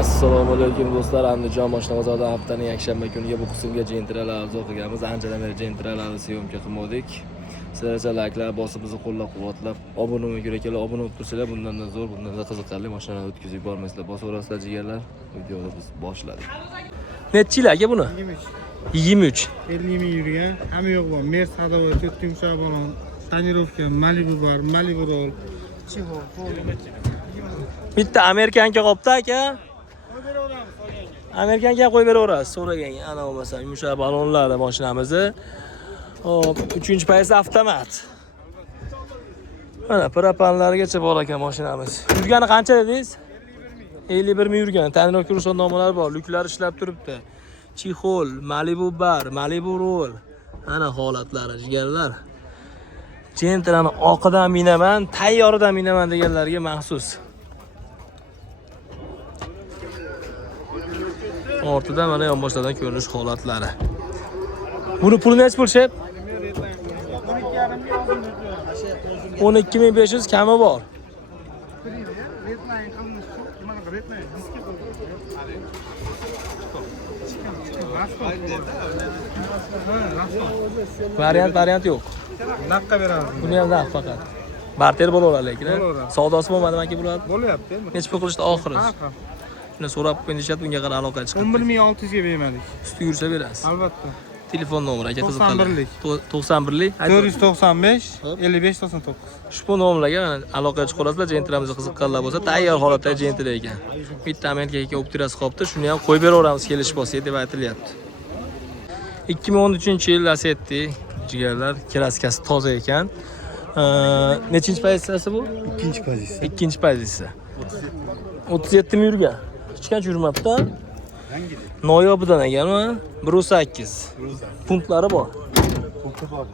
Assalomu alaykum do'stlar. Andijon mashina bozorida haftaning yakshanba kuniga bu qismga jentralar arzon qilganmiz. Anchadan beri jentralarni syomka qilmoqdik. Sizlarcha layklar bosib bizni qo'llab-quvvatlab, obuna bo'lmagan ekanlar, obuna bo'lib tursalar, bundan zo'r, bundan qiziqarli mashinalarni o'tkazib yubormaysizlar. Bosaverasizlar jigarlar. Videoni biz boshladik. Necha yil aka buni? 23. 50 ming yurgan. Hamma yo'q bor. Mers hadovoy, 4 yumshoq balon, tonirovka, Malibu bor, Malibu roll. Chiho, Bitta Amerikanga qopti aka. Amerikanga qo'yib beraverasiz, so'raganga. Ana bo'lmasa yumshoq balonlar mashinamizni. Hop, 3-paysa avtomat. Mana propanlargacha bor ekan mashinamiz. Yurgani qancha dedingiz? 51 ming yurgan. Tanirovka ruxsatnomalari bor, lyuklar ishlab turibdi. Chixol, Malibu bar, Malibu roll. Ana holatlari, jigarlar. Jentrani oqidan minaman, tayyoridan minaman deganlarga maxsus. Ortida mana yonboshlardan ko'rinish holatlari. Buni puli necha pul shep? 12500 kami bor. Variant yo'q. Naqqa beramiz. Buni ham naq faqat. Barter bo'laveradi lekin. Savdosi bo'lmadimi aka bular? Bo'lyapti. Necha pul qilishdi oxiri? Shuni so'rab qo'yishadi, unga qarab aloqa chiqadi. 11600 ga bermadik. Usti yursa berasiz. Albatta. Telefon nomeri aka qiziq 91lik. 91lik 495 55 99. Ushbu nomerlarga aloqa chiqarasizlar. Jentramiz qiziqqanlar bo'lsa, tayyor holatdagi jentra ekan. Bitta Amerika optirasi qolibdi, shuni ham qo'yib beraveramiz kelish bo'lsa deb aytilyapti. 2013-yil Lacetti jigarlar, kraskasi toza ekan. Nechinchi pozitsiyasi bu? Ikkinchi pozitsiya. Ikkinchi pozitsiya. 37 ming yurgan. Hechqancha yurmabdi. Noyobidan ekanmi? 1.8. Punktlari bor. Punkti bor.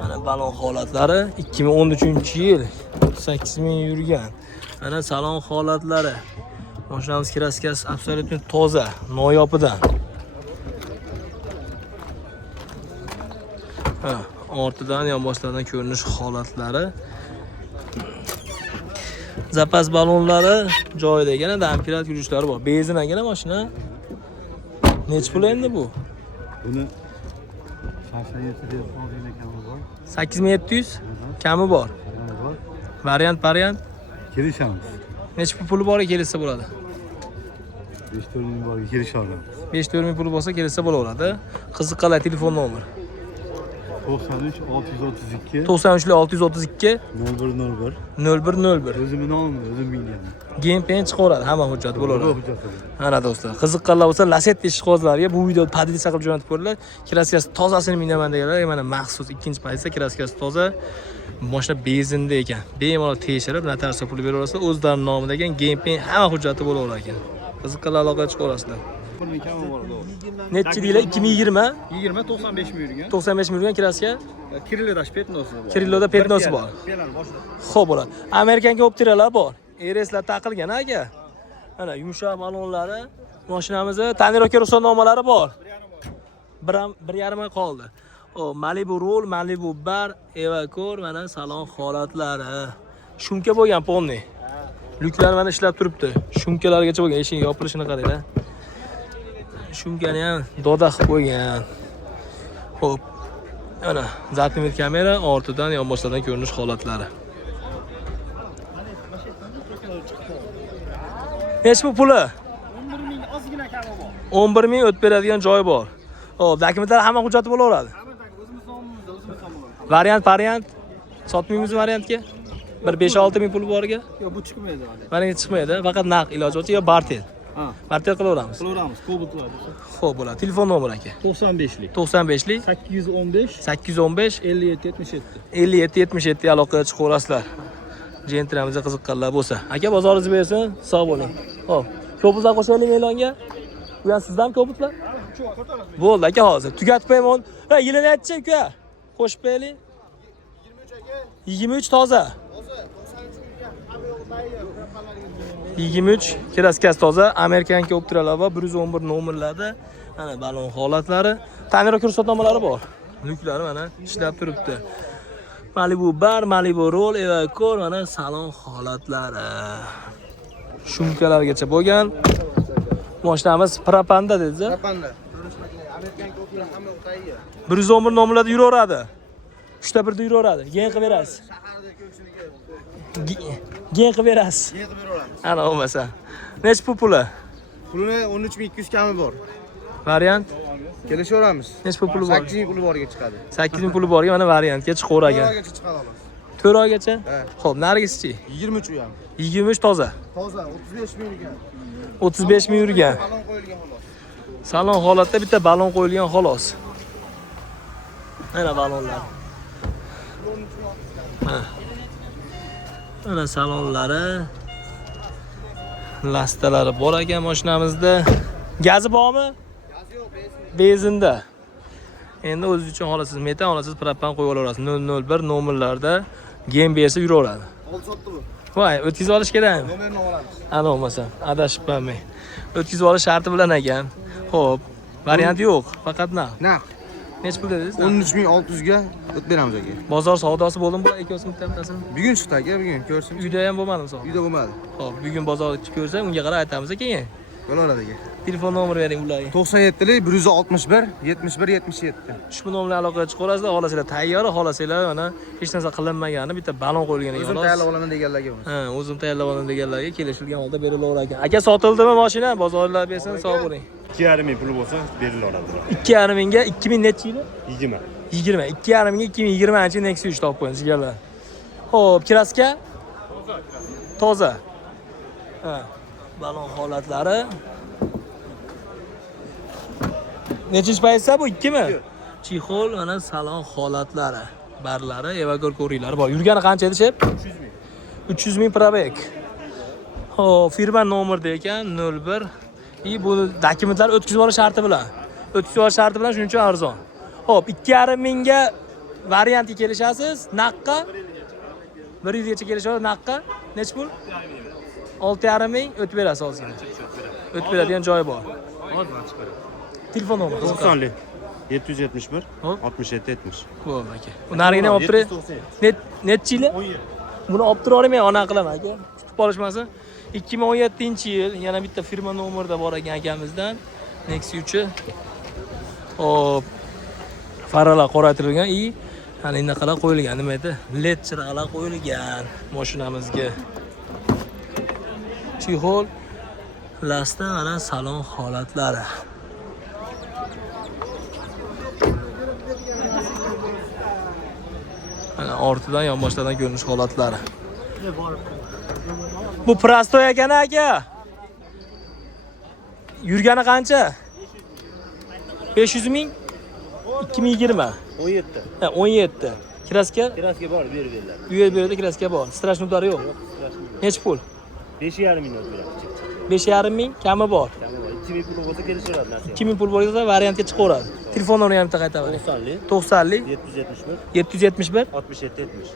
Mana balon holatlari 2013-yil 38 ming yurgan. Mana salon holatlari. Mashinamiz kraskasi absolyutni toza, noyobidan. Ortidan yonboshlardan ko'rinish holatlari. Zapas balonlari joyida ekan, dampirat yurishlar bor. Benzin ekan mashina. Necha pul endi bu? Buni 8700 kami bor. 8700 kami bor. Variant. Kelishamiz. Necha puli bor kelsa bo'ladi? 5-4 ming bor, kelisha olamiz. 5-4 ming puli bo'lsa kelsa bo'laveradi. Qiziqqanlar telefon nomeri. 93 632 93 632 0101 0101. O'zimni nomim, o'zim bilgan. Game pen chiqaradi, hamma hujjat bo'laveradi. Mana do'stlar, qiziqqanlar bo'lsa Lacetti ishqibozlariga bu videoni podlisa qilib jo'natib qo'yinglar. Kraskasi tozasini minaman deganlar, mana maxsus ikkinchi pozitsiya, kraskasi toza. Mashina benzinda ekan. Bemalol tekshirib, notarsa pul beraverasizlar. O'zlarining nomida ekan, game pen hamma hujjati bo'laverar ekan. Qiziqqanlar aloqa chiqarasizlar. Nechi deylar? 2020? 20 95 ming yurgan. 95 ming yurgan kraska. Kirilloda petnosi bor. Kirilloda petnosi bor. Penal boshida. Xo'p bo'ladi. Amerikanga optiralar bor. RSlar taqilgan aka. Mana yumshoq balonlari, mashinamizda tonirovka ruxsatnomalari bor. 1.5 oy qoldi. O Malibu roll, Malibu bar, Evacor, mana salon holatlari. Shumka bo'lgan ponni. Lyuklar mana ishlab turibdi. Shumkalargacha bo'lgan, eshik yopilishini qaranglar. Shumkani ham doda qilib qo'ygan. Xo'p. Mana zatmir kamera, ortidan yonboshlardan ko'rinish holatlari. Necha bu puli? 11 ming ozgina kami bor. 11 ming o'tib beradigan joy bor. Xo'p, dokumentlar hamma hujjati bo'laveradi. O'zimiz nomimizda, o'zimiz ham bo'ladi. Variant. Sotmaymiz variantga? 5-6 ming pul borga? Yo'q, bu chiqmaydi hali. Variant chiqmaydi, faqat naqd iloji bo'lsa yo barter. Ha, Barter qilaveramiz. Cobalt bor. Xo'p, bo'ladi. Telefon nomeri aka. 95lik. 95lik 815 815 57 77. 57 aloqaga chiqaverasizlar. Jentramizga qiziqqanlar bo'lsa. Aka bozoringiz bersin, sog' bo'ling. Xo'p, ko'pizlar qo'shaylik e'longa. Bu ham sizdan ko'pizlar? Bo'ldi aka, hozir tugatib qo'yaman. Ha, yilini aytchi uka. Qo'shib qo'yaylik. 23 toza. 23 kraskasi toza, Amerikanka optiralar va 111 nomerlarda mana balon holatlari, tonirovka ruxsatnomalari bor. Lyuklari mana ishlab turibdi. Malibu bar, Malibu roll, Evacor, mana salon holatlari. Shumkalargacha bo'lgan. Mashinamiz propanda dedingiz. Propanda. Amerikan ko'plar hamma o'taydi. 111 nomerlarda yuraveradi. 3ta 1da yuraveradi. Gen qilib berasiz. Shaharda ko'chiniga Gen qilib berasiz. yig'ib beramiz. Ana bo'lmasa. Nech puli? Pulini 13200 kami bor. Variant Kelishaveramiz. nech puli bor? 8000 puli borga chiqadi. 8000 puli borga mana variantga chiqaver ekan. To'ragacha chiqadi xolos. 4 oygacha? He. Xo'p, narigisi-chi? 23 u ham. 23 toza. Toza 35000 ekan. 35 ming yurgan. Balon qo'yilgan xolos. Salon holatda bitta balon qo'yilgan xolos. Mana balonlar. Ha. Mana salonlari. Lastalari bor ekan mashinamizda. Gazi bormi? Gazi yo'q, Bezinda. Endi o'zingiz uchun olasiz, metan olasiz, propan qo'yib olaverasiz. 001 nomerlarda gen bersa yuraveradi. Oldi sotdi bu. Voy, o'tkazib olish kerakmi? Nomerni olamiz. Ana bo'lmasa, adashib qolmang. O'tkazib olish sharti bilan ekan. Xo'p, variant yo'q, faqat naq. Naq. Nech pul dedingiz? 13600 ga o'tib beramiz aka. Bozor savdosi bo'ldimi bu ikkovsini bittasini? Bugun chiqdi aka, bugun ko'rsin. Uyda ham bo'lmadi misol. Uyda bo'lmadi. Xo'p, bugun bozorga ko'rsam, unga qarab aytamiz keyin. Bo'laveradi aka. Telefon nomeri bering ularga. 97lik 161 71 77. Ushbu nom bilan aloqaga chiqaverasizlar, xohlasanglar tayyor, xohlasanglar mana hech narsa qilinmagani, bitta balon qo'yilgan ekan. O'zim tayyorlab olaman deganlarga buni. Ha, o'zim tayyorlab olaman deganlarga kelishilgan holda berilaver ekan. Aka sotildimi mashina? Bozorlar bersin, sog' bo'ling. 2,5 ming puli bo'lsa berilaveradi. 2,5 mingga 2000 necha yili? 20. 20. 2,5 mingga 2020 Nexus topib qo'ying sizlarga. Xo'p, kraska? Toza. Ha, balon holatlari. Nechinchi paytsa bu 2 mi? Chixol mana salon holatlari. Barlari, evagor ko'ringlar bor. Yurgani qancha edi, shep? 300 ming. 300 ming probek. Xo'p, firma nomerda ekan 01. Bu dokumentlar o'tkazib olish sharti bilan. O'tkazib olish sharti bilan shuning uchun arzon. Xo'p, 2,5 mingga variantga kelishasiz. Naqqa 100 gacha kelishadi naqqa. Nech pul? 6,5 ming o'tib berasiz ozgina. O'tib beradigan joyi bor. Telefon nomeri 90lik 771 Hop. 67 70. bo'ldi aka. Bu narigini olib turing. Nechi yili? 17. Buni olib turib men ona qilaman aka. Tutib qolishmasin. 2017-yil yana bitta firma nomerda bor ekan akamizdan. Nexus 3. Hop. Farlar qoraytirilgan i ana bunaqalar qo'yilgan, nima edi? LED chiroqlar qo'yilgan mashinamizga. Chixol, lasta mana salon holatlari. Mana ortidan yonboshlardan ko'rinish holatlari. Bu prostoy ekan aka. Yurgani qancha? 500 ming? 2020. 17. Ha, 17. Kraska? Kraska bor, berib beriladi. Uyga beradi, kraska bor. Strashni udari yo'q. Nech pul? 5,5 ming beradi. 5,5 ming kami bor. 2000 puli bo'lsa kelishaveradi narsa. 2000 pul bo'lsa variantga chiqaveradi. Telefon nomerini ham bitta qaytaring. 90lik 90lik 771 771 67 70.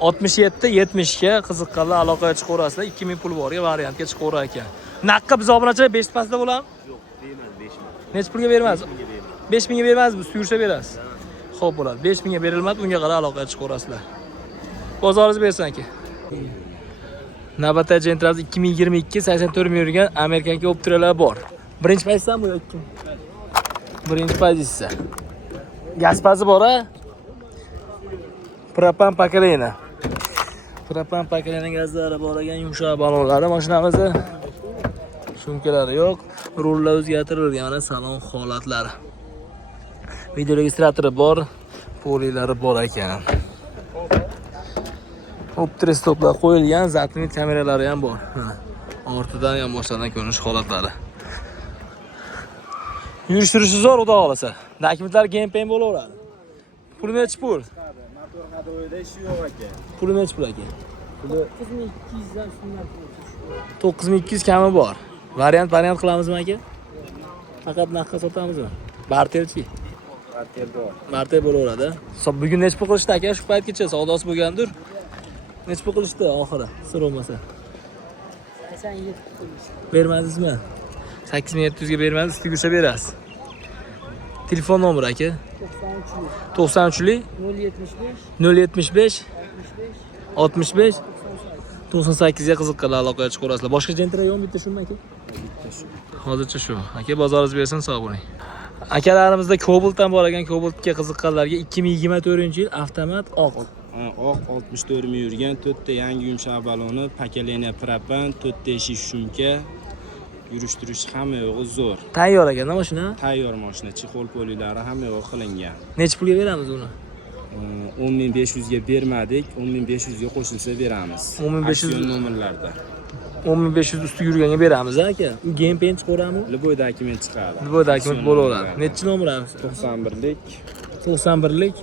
67 70 ga qiziqqanlar aloqaga chiqaverasizlar. 2000 pul borga variantga chiqaverar ekan. Naqqa biz obunachilar 5 pasda bo'ladimi? Yo'q, deyman 5 ming. Nech pulga bermaysiz? 5 mingga bermaysiz, biz suyursa berasiz. Xo'p bo'ladi. 5 mingga berilmadi, unga qarab aloqaga chiqaverasizlar. Bozoringiz bersin aka. Navbatdagi Gentrams 2022 84 ming yurgan Amerikanga optiralar bor. Birinchi pozitsiya bu yoki? Birinchi pozitsiya. Gaz pazi bor-a? Propan pokoleniya. Propan pokoleniya gazlari bor ekan, yumshoq balonlari mashinamizda. Sumkalari yo'q, rullar o'zgartirilgan, mana salon holatlari. Video registratori bor, polilari bor ekan. Optre stoplar qo'yilgan, zatmit kameralari ham bor. Ortidan ham boshlardan ko'rinish holatlari. Yurish turishi zo'r, xudo xolasa. Dokumentlar gamepen bo'laveradi. Puli nechi pul? Motor hadoyda ishi yo'q aka. Puli nechi pul aka? Puli 9200 dan sunnat. 9200 kami bor. Variant qilamizmi aka? Faqat naqqa sotamizmi? Barterchi. Barter bor. Barter bo'laveradi. Bugun nechi pul qilishdi aka? Shu paytgacha savdosi bo'lgandir. Nechi pul qilishdi oxiri? Sir bo'lmasa. 87 qilishdi. Bermadingizmi? 8700 ga bermadingiz, ustiga ursa berasiz. Telefon nomeri aka? 93lik 075 65 98 ga qiziqqanlar aloqaga chiqaverasizlar. Boshqa jentra yo'qmi bitta shundan aka? Hozircha shu. Aka bozoringiz bersin, sog' bo'ling. Akalarimizda Cobalt'dan bor ekan, Cobalt'ga qiziqqanlarga 2024-yil avtomat oq. Oq 64 ming yurgan, 4 ta yangi yumshoq baloni, pokoleniya propan, 4 ta eshik shumka, yurishtirish hamma yo'g'i zo'r. Tayyor ekan mashina. Tayyor mashina, chexol polilari hamma yo'g'i qilingan. Necha pulga beramiz uni? 10500 ga bermadik, 10500 ga qo'shilsa beramiz. 10500 Aksiyon nomerlarda. 10500 usti yurganga beramiz aka. Game pen chiqaramizmi? Liboy dokument chiqadi. Bu dokument bo'laveradi. Necha nomeramiz? 91lik 91lik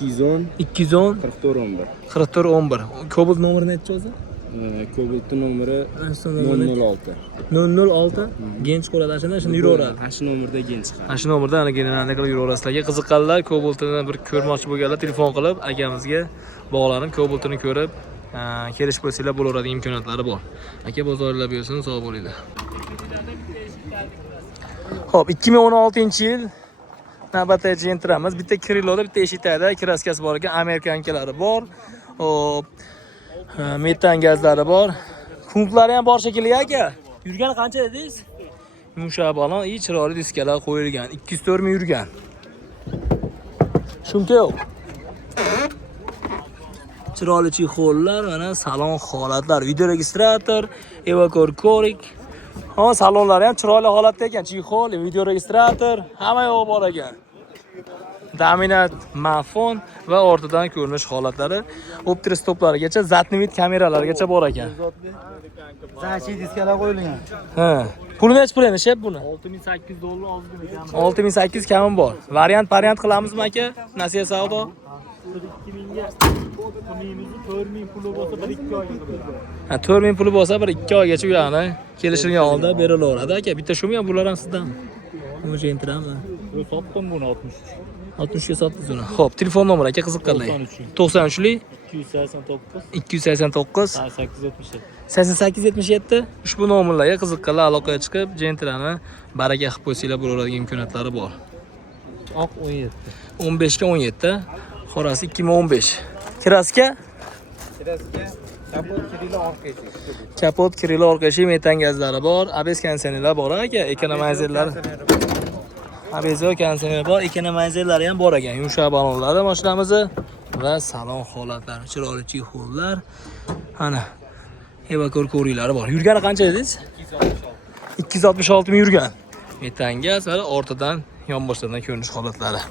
210 210 44 11. 44 11. Cobalt nomeri necha o'zi? Cobalt nomeri 006. 006 gench qo'rada shunda yuraveradi. Ana shu nomerda gen chiqadi. Ana shu nomerda ana generalni qilib yuraverasizlarga qiziqqanlar Cobalt'ni bir ko'rmoqchi bo'lganlar telefon qilib akamizga bog'lanib Cobalt'ni ko'rib kelish bo'lsanglar bo'laveradigan imkoniyatlari bor. Aka bozoringlar bersin, sog' bo'linglar. Xo'p, 2016-yil navbatdagi jentramiz. Bitta Krilloda, bitta eshikda kraskasi bor ekan, amerikankalari bor. Hop. Metan gazlari bor. Punktlari ham bor shekilli aka. Yurgani qancha dedingiz? Yumshoq balon, chiroyli diskalar qo'yilgan. 204 ming yurgan. Shumka yo'q. Chiroyli chexollar, mana salon holatlar, video registrator, evakor korik. Ha, salonlari ham chiroyli holatda ekan. Chexol, video registrator, hamma yo'q bor ekan. Dominant mafon va ortidan ko'rinish holatlari, optris to'plarigacha, zatnivit kameralarigacha bor ekan. Zachi diskalar qo'yilgan. Ha. Puli necha pul endi shep buni? $6800 ozgina kam. 6800 kami bor. Variant qilamizmi aka? Nasiya savdo. 2000 ga pulimizni 4000 puli bo'lsa 1-2 oyga qiladi. Ha, 4000 puli bo'lsa 1-2 oygacha u yoqni kelishilgan holda berilaveradi aka. Bitta shumi ham bular ham sizdan. O'sha intirami? Sotdim buni 63. 60 ga sotdingiz uni. Xo'p, telefon nomeri aka qiziqqanlar. 93lik 289 289 8877. 8877 ushbu nomerlarga qiziqqanlar aloqaga chiqib, jentrani baraka qilib qo'ysanglar bo'laveradigan imkoniyatlari bor. Oq 17. 15 ga 17, qorasi 2015. Kraska? Kapot kirili orqa eshik, metan gazlari bor, ABS konditsionerlar bor aka, ekonomizerlar. ABS konditsioner bor, ekonomizerlari ham bor ekan. Yumshoq balonlari mashinamizni va salon holatlari, chiroyli chexollar. Ana evakor ko'riklari bor. Yurgani qancha dedingiz? 266 ming yurgan. Metan gaz va ortidan yonboshdan ko'rinish holatlari.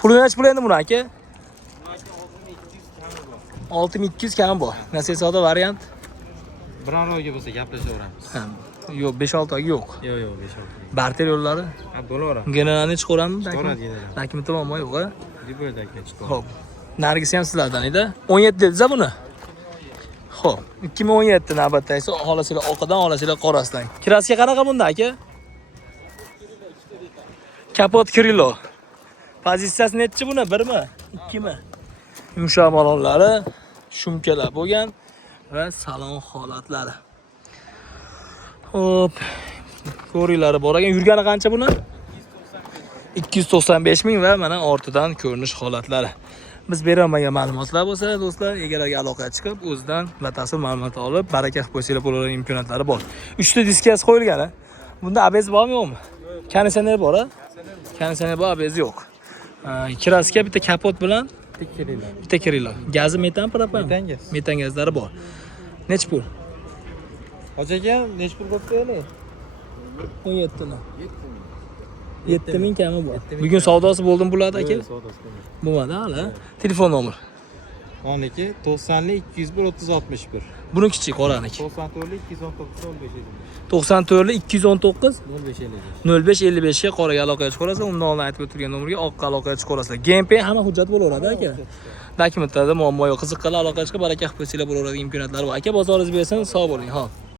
Puli necha pul endi buni aka? 6200 kami bor. Nasiya savdo variant? Biror oyga bo'lsa gaplashaveramiz. Ha, yo'q, 5-6 oy yo'q. Yo'q, 5-6. Barter yo'llari? Ha, bo'laveradi. Generalni chiqaramizmi? Chiqaradi. Dokumentim bormi yo'q-a? Liboydagi chiqadi. Xo'p. Nargisi ham sizlardan edi. 17 dediz-a buni? Xo'p, 2017 navbatdagi olasizlar oqidan, olasizlar qorasidan. Kraska qanaqa bunda aka? Kapot Krillo. Pozitsiyasi nechi buni? 1mi? 2mi? Yumshoq balonlari, shumkalar bo'lgan va salon holatlari. Hop. Ko'riklari bor ekan. Yurgani qancha buni? 295 ming va mana ortidan ko'rinish holatlari. Biz berilmagan ma'lumotlar bo'lsa, do'stlar, egalariga aloqaga chiqib, o'zidan batafsil ma'lumot olib, baraka qilib qo'ysanglar bo'ladigan imkoniyatlari bor. 3 ta diskasi qo'yilgan. Bunda ABS bormi yo'qmi? Konditsioner bor-a? Konditsioner bor, ABS yo'q. Kraska bitta kapot bilan bitta Krillo. Gazi metan propan? Metan gaz. Metan gazlari bor. Nech pul? Hoji aka, nech pul bo'lib qo'yaylik? 17 mi? 7000 kami bor. Bugun savdosi bo'ldimi bularda aka? Bo'lmadi hali. Telefon nomer. 12 90 201 3061. Buni kichik qoraniki. 94 219 05 94 219 05 0555 ga qoraga aloqaga chiqarasiz. Undan oldin aytib o'tirgan nomerga oqqa aloqaga chiqarasizlar. Gameplay hamma hujjat bo'laveradi aka. Dokumentlarda muammo yo'q. Qiziqqanlar aloqaga chiqib baraka qilib qo'ysanglar bo'laveradigan imkoniyatlari bor. Aka bozoringiz bersin, sog' bo'ling. Xo'p.